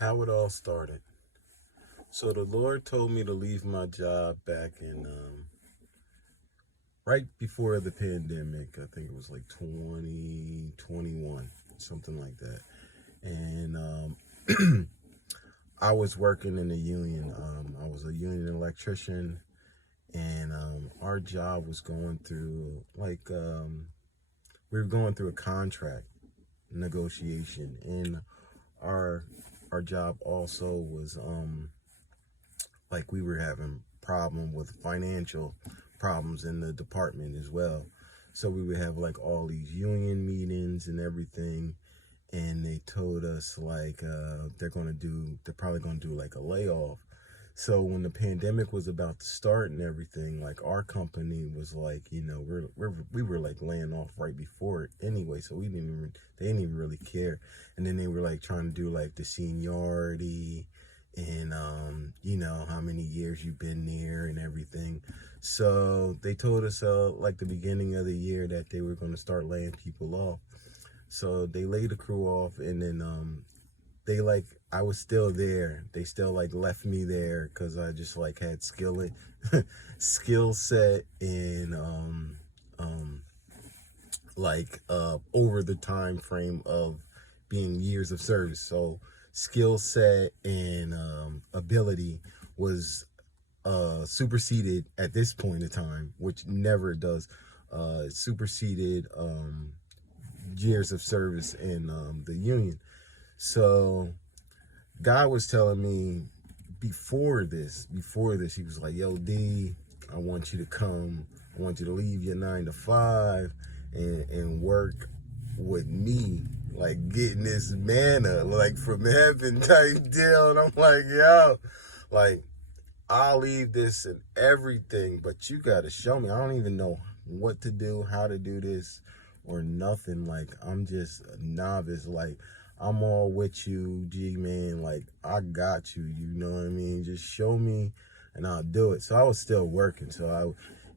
How it all started. So the Lord told me to leave my job back in right before the pandemic. I think it was like 2021, something like that. And I was working in a union. I was a union electrician, and our job was going through we were going through a contract negotiation, and our our job also was like we were having problem with financial problems in the department as well. So we would have like all these union meetings and everything, and they told us like they're probably gonna do like a layoff. So when the pandemic was about to start and everything, like our company was like, we were like laying off right before it anyway. So they didn't even really care. And then they were like trying to do like the seniority and how many years you've been there and everything. So they told us like the beginning of the year that they were going to start laying people off. So they laid the crew off, and then they like I was still there. They still like left me there because I just like had skill set and over the time frame of being years of service. So skill set and ability was superseded at this point in time, which never does. Superseded years of service in the union. So God was telling me before this, he was like, "Yo, D, I want you to come. I want you to leave your 9 to 5 and work with me, like getting this manna, like from heaven type deal." And I'm like, "Yo, like I'll leave this and everything, but you got to show me. I don't even know what to do, how to do this, or nothing. Like I'm just a novice. Like I'm all with you, G man. Like I got you. You know what I mean? Just show me, and I'll do it." So I was still working.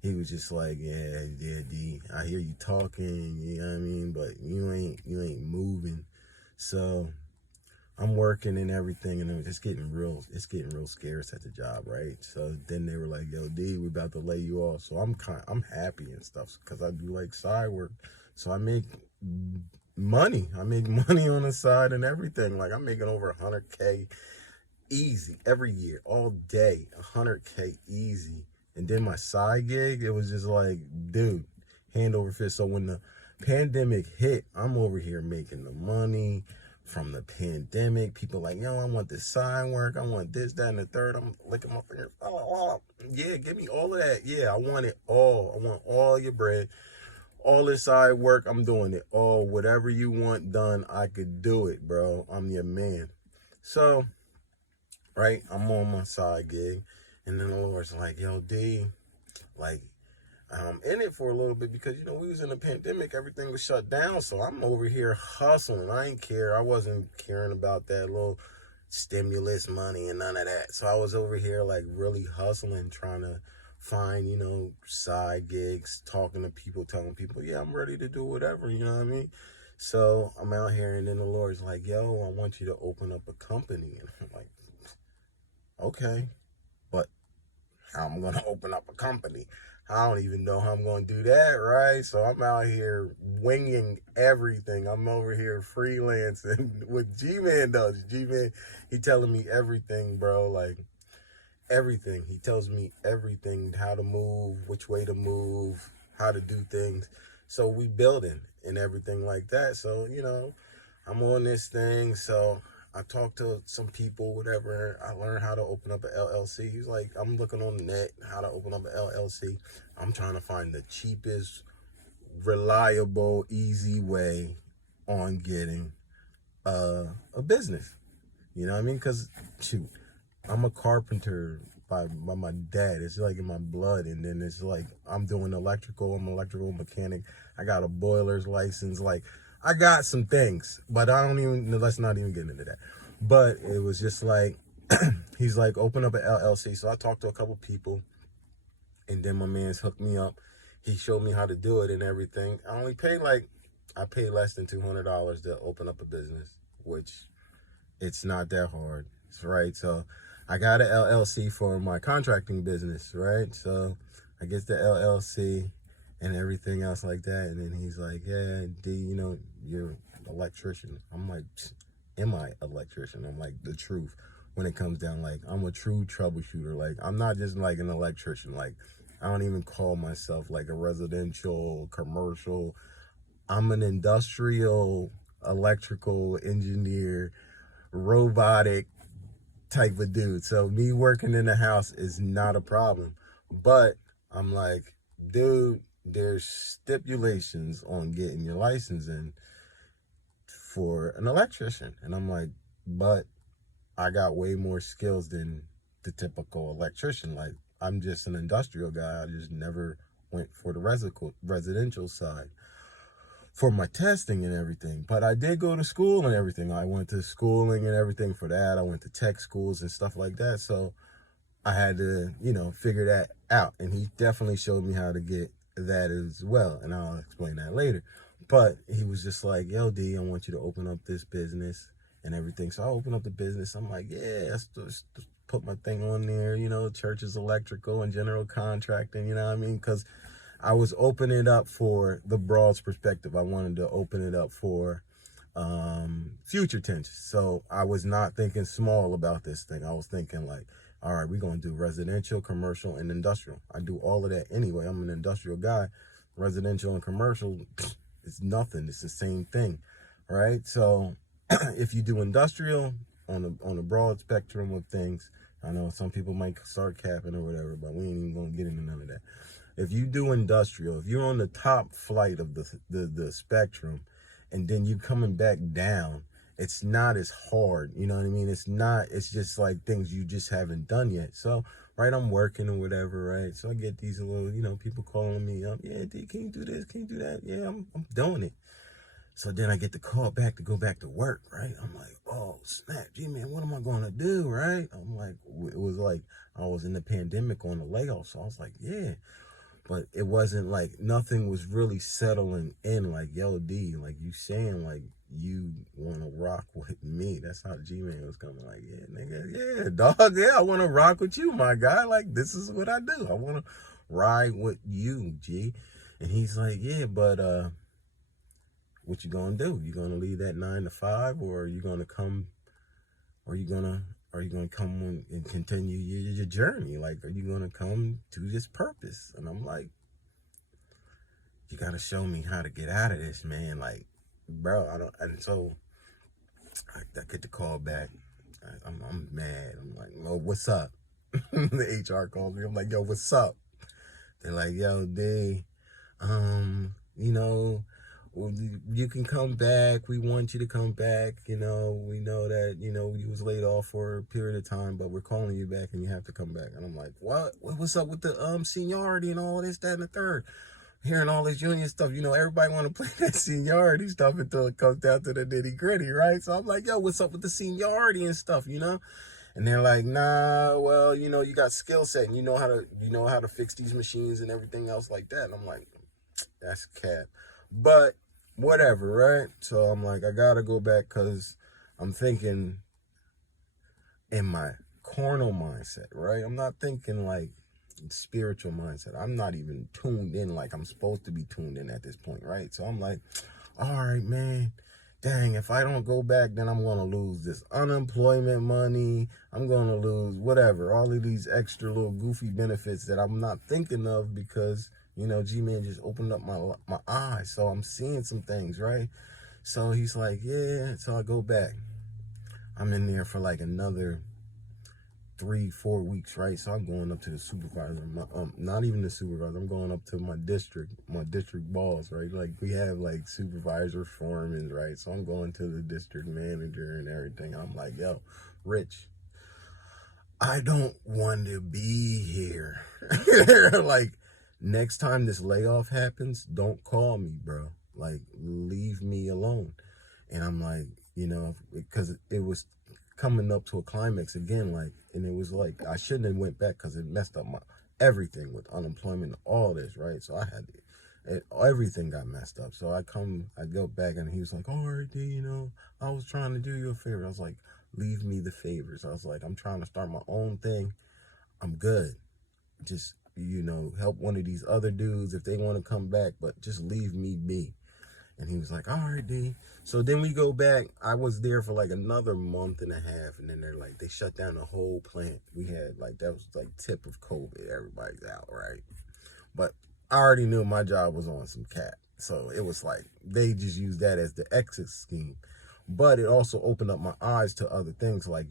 He was just like, "Yeah, yeah, D. I hear you talking. You know what I mean? But you ain't moving." So I'm working and everything, and it's getting real scarce at the job, right? So then they were like, "Yo, D, we about to lay you off." So I'm happy and stuff because I do like side work, so I make money. I make money on the side and everything. Like I'm making over 100K easy every year, all day, 100K easy. And then my side gig, it was just like, dude, hand over fist. So when the pandemic hit, I'm over here making the money from the pandemic. People like, "Yo, I want this side work. I want this, that, and the third." I'm licking my fingers. Yeah, give me all of that. Yeah, I want it all. I want all your bread, all this side work. I'm doing it all. Whatever you want done, I could do it, bro. I'm your man. So, right, I'm on my side gig, and then the Lord's like, "Yo, D, like I'm in it for a little bit because we was in a pandemic, everything was shut down, so I'm over here hustling. I ain't care. I wasn't caring about that little stimulus money and none of that. So I was over here like really hustling, trying to find side gigs, talking to people, telling people, yeah, I'm ready to do whatever. You know what I mean? So I'm out here, and then the Lord's like, "Yo, I want you to open up a company." And I'm like, "Okay, but how am I gonna open up a company? I don't even know how I'm gonna do that, right?" So I'm out here winging everything. I'm over here freelancing what G-Man does. G-Man, he telling me everything, bro. Like everything. He tells me everything, how to move, which way to move, how to do things. So we building and everything like that. So, I'm on this thing. So I talked to some people, whatever. I learned how to open up an LLC. He's like, I'm looking on the net, how to open up an LLC. I'm trying to find the cheapest, reliable, easy way on getting a business. You know what I mean? Because, shoot, I'm a carpenter by my dad. It's like in my blood. And then it's like I'm doing electrical. I'm an electrical mechanic. I got a boiler's license. Like I got some things, but let's not even get into that. But it was just like, he's like, open up an LLC. So I talked to a couple people, and then my man's hooked me up. He showed me how to do it and everything. I paid less than $200 to open up a business, which It's not that hard, right? So I got an LLC for my contracting business, right? So I get the LLC and everything else like that. And then he's like, yeah, D, you're an electrician. I'm like, am I electrician? I'm like, the truth. When it comes down, like, I'm a true troubleshooter. Like, I'm not just like an electrician. Like, I don't even call myself like a residential, commercial. I'm an industrial electrical engineer, robotic type of dude. So me working in the house is not a problem. But I'm like, dude, there's stipulations on getting your license in for an electrician. And I'm like, but I got way more skills than the typical electrician. Like, I'm just an industrial guy. I just never went for the residential side for my testing and everything. But I did go to school and everything. I went to schooling and everything for that. I went to tech schools and stuff like that. So I had to, figure that out. And he definitely showed me how to get that as well. And I'll explain that later. But he was just like, yo, D, I want you to open up this business and everything. So I opened up the business. I'm like, yeah, let's just put my thing on there, Church's Electrical and General Contracting, you know what I mean? Because I was opening it up for the broad perspective. I wanted to open it up for future tense. So I was not thinking small about this thing. I was thinking like, all right, we're going to do residential, commercial, and industrial. I do all of that anyway. I'm an industrial guy. Residential and commercial, it's nothing. It's the same thing, right? So if you do industrial on a broad spectrum of things, I know some people might start capping or whatever, but we ain't even going to get into none of that. If you do industrial, if you're on the top flight of the spectrum, and then you coming back down, it's not as hard. You know what I mean? It's just like things you just haven't done yet. So, right, I'm working or whatever, right? So I get these little, people calling me up. Yeah, D, can you do this? Can you do that? Yeah, I'm doing it. So then I get the call back to go back to work, right? I'm like, oh, snap, G-Man, what am I going to do, right? I'm like, it was like I was in the pandemic on the layoff. So I was like, yeah. But it wasn't like nothing was really settling in. Like, yo, D, like you saying like you want to rock with me. That's how G-Man was coming. Like, yeah, nigga, yeah, dog, yeah, I want to rock with you, my guy. Like, this is what I do. I want to ride with you, G. And he's like, yeah, but what you gonna do? You gonna leave that 9 to 5, or are you gonna come? Or are you gonna come and continue your journey? Like, are you gonna come to this purpose? And I'm like, you gotta show me how to get out of this, man. Like, bro, I don't. And so I get the call back. I'm mad. I'm like, oh, what's up? The HR calls me. I'm like, yo, what's up? They're like, yo, D, you know, you can come back. We want you to come back. We know that, you was laid off for a period of time, but we're calling you back and you have to come back. And I'm like, what? What's up with the seniority and all this, that, and the third? Hearing all this union stuff, everybody want to play that seniority stuff until it comes down to the nitty gritty, right? So I'm like, yo, what's up with the seniority and stuff, And they're like, nah, well, you got skill set and you know how to fix these machines and everything else like that. And I'm like, that's cap. But whatever, right? So I'm like, I gotta go back because I'm thinking in my carnal mindset, right? I'm not thinking like spiritual mindset. I'm not even tuned in like I'm supposed to be tuned in at this point, right? So I'm like, all right, man. Dang, if I don't go back, then I'm going to lose this unemployment money. I'm going to lose whatever, all of these extra little goofy benefits that I'm not thinking of because, G-Man just opened up my eyes. So I'm seeing some things, right? So he's like, yeah. So I go back. I'm in there for like another 3-4 weeks, right? So I'm going up to the supervisor, not even the supervisor, I'm going up to my district boss, right? Like we have like supervisor foremen, right? So I'm going to the district manager and everything. I'm like, yo, Rich, I don't want to be here. Like, next time this layoff happens, don't call me, bro. Like, leave me alone. And I'm like, because it was coming up to a climax again, like, and it was like I shouldn't have went back because it messed up my everything with unemployment and all this, right? So I had everything got messed up. So I go back and he was like, all right, D, I was trying to do you a favor. I was like, leave me the favors. I was like, I'm trying to start my own thing. I'm good. Just, help one of these other dudes if they want to come back, but just leave me be. And he was like, all right, D. So then we go back. I was there for like another month and a half. And then they shut down the whole plant. We had that was like tip of COVID. Everybody's out, right? But I already knew my job was on some cap. So it was like, they just used that as the exit scheme. But it also opened up my eyes to other things. Like,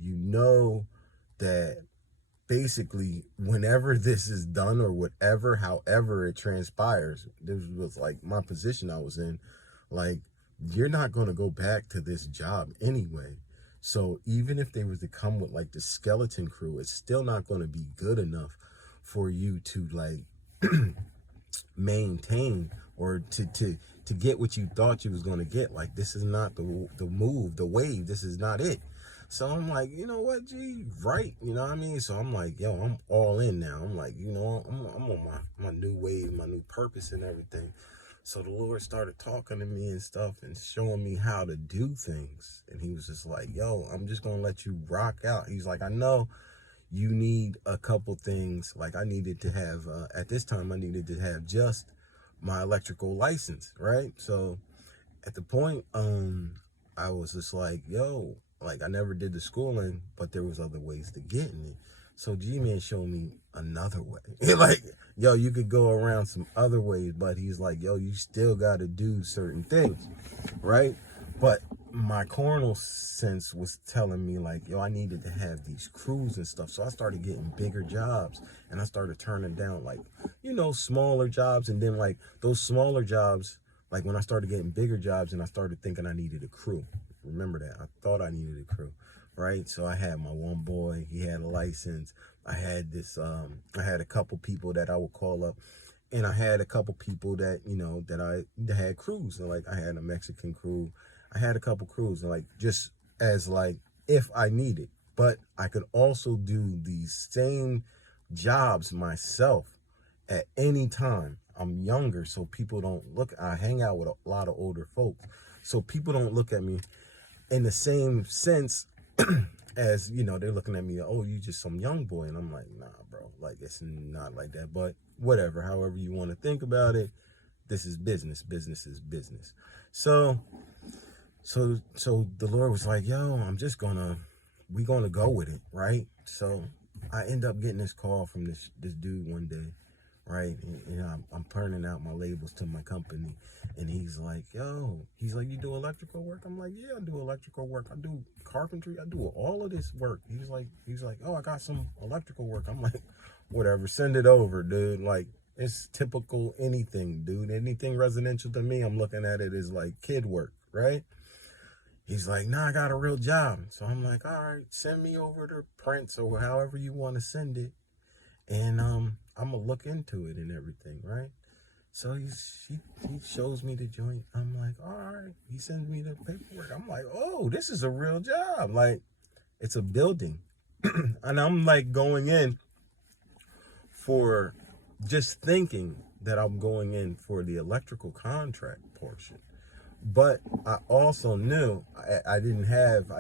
that basically whenever this is done or whatever, however it transpires, this was like my position I was in, like, you're not going to go back to this job anyway. So even if they was to come with like the skeleton crew, it's still not going to be good enough for you to like maintain or to get what you thought you was going to get. Like, this is not the move, the wave. This is not it. So I'm like, you know what, G, right? You know what I mean? So I'm like, yo, I'm all in now. I'm like, I'm on my new wave, my new purpose and everything. So the Lord started talking to me and stuff and showing me how to do things. And he was just like, yo, I'm just going to let you rock out. He's like, I know you need a couple things. Like, I needed to have, at this time, I needed to have just my electrical license, right? So at the point, I was just like, yo, like, I never did the schooling, but there was other ways to get in it. So G-Man showed me another way. Like, yo, you could go around some other ways, but he's like, yo, you still got to do certain things, right? But my carnal sense was telling me like, yo, I needed to have these crews and stuff. So I started getting bigger jobs, and I started turning down like, smaller jobs. And then like those smaller jobs, like when I started getting bigger jobs and I started thinking I needed a crew. Remember that. I thought I needed a crew, right? So I had my one boy, he had a license. I had I had a couple people that I would call up, and I had a couple people that, that had crews. So like I had a Mexican crew. I had a couple crews, and like just as like if I needed, but I could also do these same jobs myself at any time. I'm younger, so people don't look. I hang out with a lot of older folks, so people don't look at me in the same sense as, they're looking at me, oh, you just some young boy. And I'm like, nah, bro, like, it's not like that. But whatever, however you want to think about it, this is business. Business is business. So the Lord was like, yo, we gonna go with it, right? So I end up getting this call from this dude one day, right? And I'm turning out my labels to my company, and he's like, you do electrical work? I'm like, yeah, I do electrical work. I do carpentry. I do all of this work. He's like, oh, I got some electrical work. I'm like, whatever, send it over, dude. Like, it's typical anything, dude. Anything residential to me, I'm looking at it as like kid work, right? He's like, nah, I got a real job. So I'm like, all right, send me over the prints or however you want to send it. And I'm gonna look into it and everything, right? So he shows me the joint. I'm like, all right. He sends me the paperwork. I'm like, oh, this is a real job. Like, it's a building. And I'm like going in for just thinking that I'm going in for the electrical contract portion. But I also knew I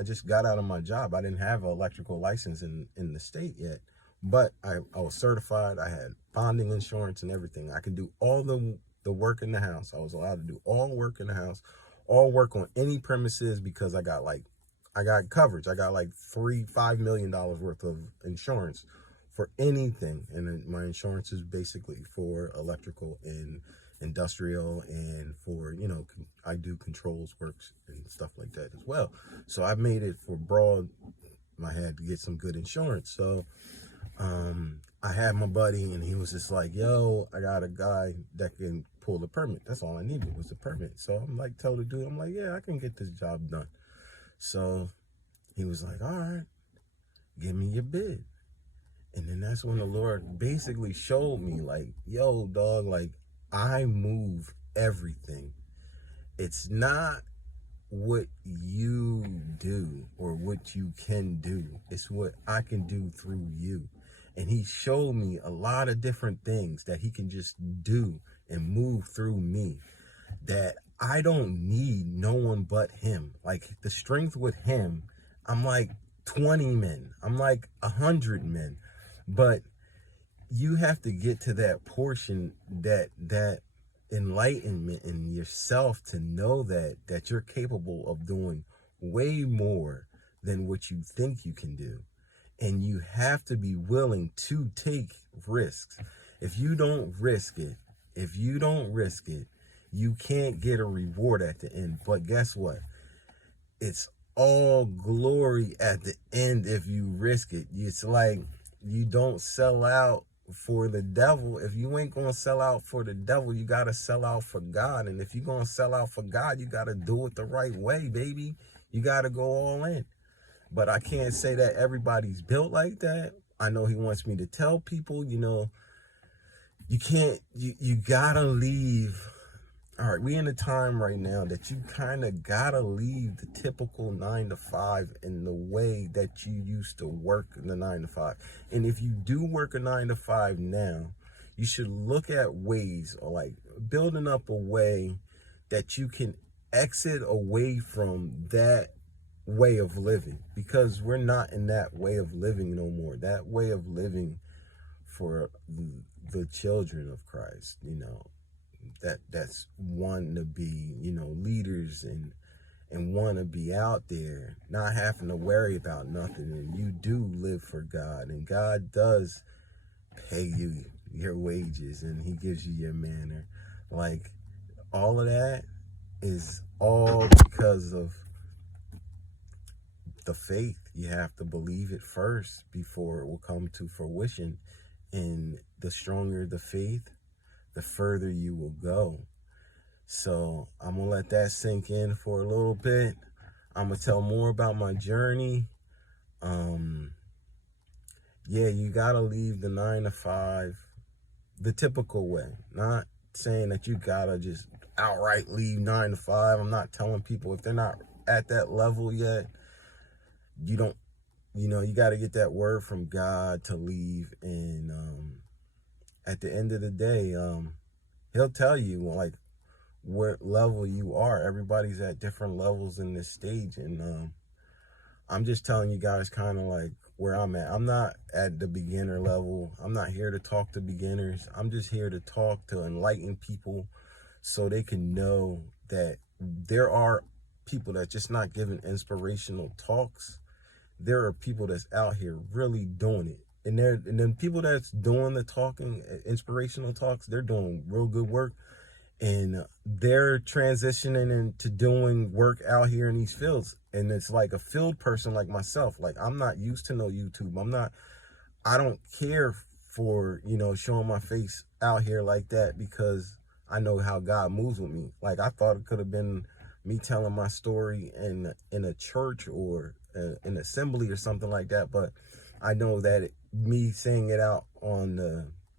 just got out of my job. I didn't have an electrical license in the state yet. But I was certified. I had bonding insurance and everything. I could do all the work in the house. I was allowed to do all the work in the house, all work on any premises, because I got coverage. I got like $5 million worth of insurance for anything. And my insurance is basically for electrical and industrial, and for, I do controls works and stuff like that as well. So I made it for broad. I had to get some good insurance. So I had my buddy, and he was just like, yo, I got a guy that can pull the permit. That's all I needed was the permit. So I'm like, tell the dude, I'm like, yeah, I can get this job done. So he was like, all right, give me your bid. And then that's when the Lord basically showed me like, yo, dog, like, I move everything. It's not what you do or what you can do. It's what I can do through you. And he showed me a lot of different things that he can just do and move through me, that I don't need no one but him. Like, the strength with him, I'm like, 20 men. I'm like 100 men. But you have to get to that portion, that enlightenment in yourself, to know that you're capable of doing way more than what you think you can do. And you have to be willing to take risks. If you don't risk it, you can't get a reward at the end. But guess what? It's all glory at the end if you risk it. It's like you don't sell out for the devil. If you ain't gonna sell out for the devil, you gotta sell out for God. And if you're gonna sell out for God, you gotta do it the right way, baby. You gotta go all in. But I can't say that everybody's built like that. I know he wants me to tell people, you can't, you gotta leave. All right, we in a time right now that you kind of gotta leave the typical 9 to 5 in the way that you used to work the 9 to 5. And if you do work a 9 to 5 now, you should look at ways, or like building up a way that you can exit away from that way of living, because we're not in that way of living no more. That way of living for the children of Christ, that's wanting to be, leaders and want to be out there, not having to worry about nothing. And you do live for God, and God does pay you your wages, and he gives you your manner. Like, all of that is all because of the faith. You have to believe it first before it will come to fruition. And the stronger the faith, the further you will go. So I'm gonna let that sink in for a little bit. I'm gonna tell more about my journey. Yeah, you gotta leave the 9 to 5 the typical way. Not saying that you gotta just outright leave 9 to 5. I'm not telling people, if they're not at that level yet, you don't, you got to get that word from God to leave. And at the end of the day, he'll tell you like what level you are. Everybody's at different levels in this stage, and I'm just telling you guys kind of like where I'm at. I'm not at the beginner level. I'm not here to talk to beginners. I'm just here to talk to enlighten people so they can know that there are people that just not giving inspirational talks. There are people that's out here really doing it. And then people that's doing the talking, inspirational talks, they're doing real good work. And they're transitioning into doing work out here in these fields. And it's like a field person like myself. Like, I'm not used to no YouTube. I don't care for, showing my face out here like that, because I know how God moves with me. Like, I thought it could have been me telling my story in a church or an assembly or something like that. But I know that me saying it out on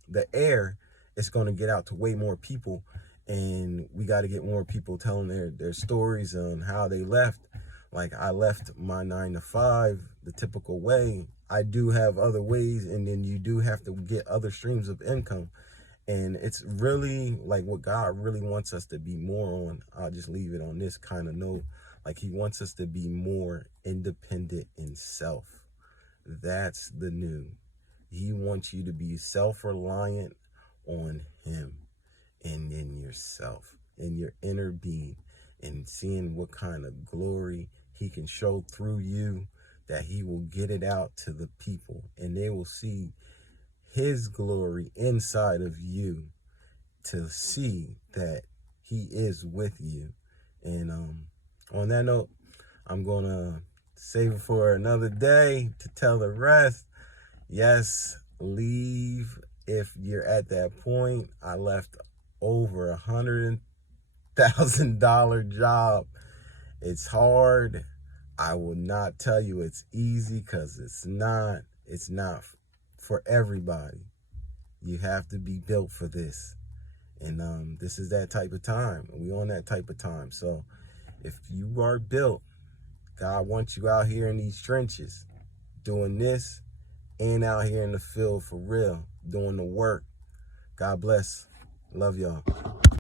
the air, it's going to get out to way more people. And we got to get more people telling their stories on how they left. Like, I left my 9 to 5 the typical way. I do have other ways, and then you do have to get other streams of income. And it's really like what God really wants us to be more on. I'll just leave it on this kind of note. Like, he wants us to be more independent in self. That's the new. He wants you to be self-reliant on him, and in yourself, in your inner being, and seeing what kind of glory he can show through you, that he will get it out to the people, and they will see his glory inside of you, to see that he is with you. And on that note, I'm gonna save it for another day to tell the rest. Yes, leave if you're at that point. I left over $100,000 job. It's hard. I will not tell you it's easy, because it's not. It's not for everybody. You have to be built for this. And this is that type of time. We on that type of time. So if you are built, God wants you out here in these trenches doing this, and out here in the field for real, doing the work. God bless. Love y'all.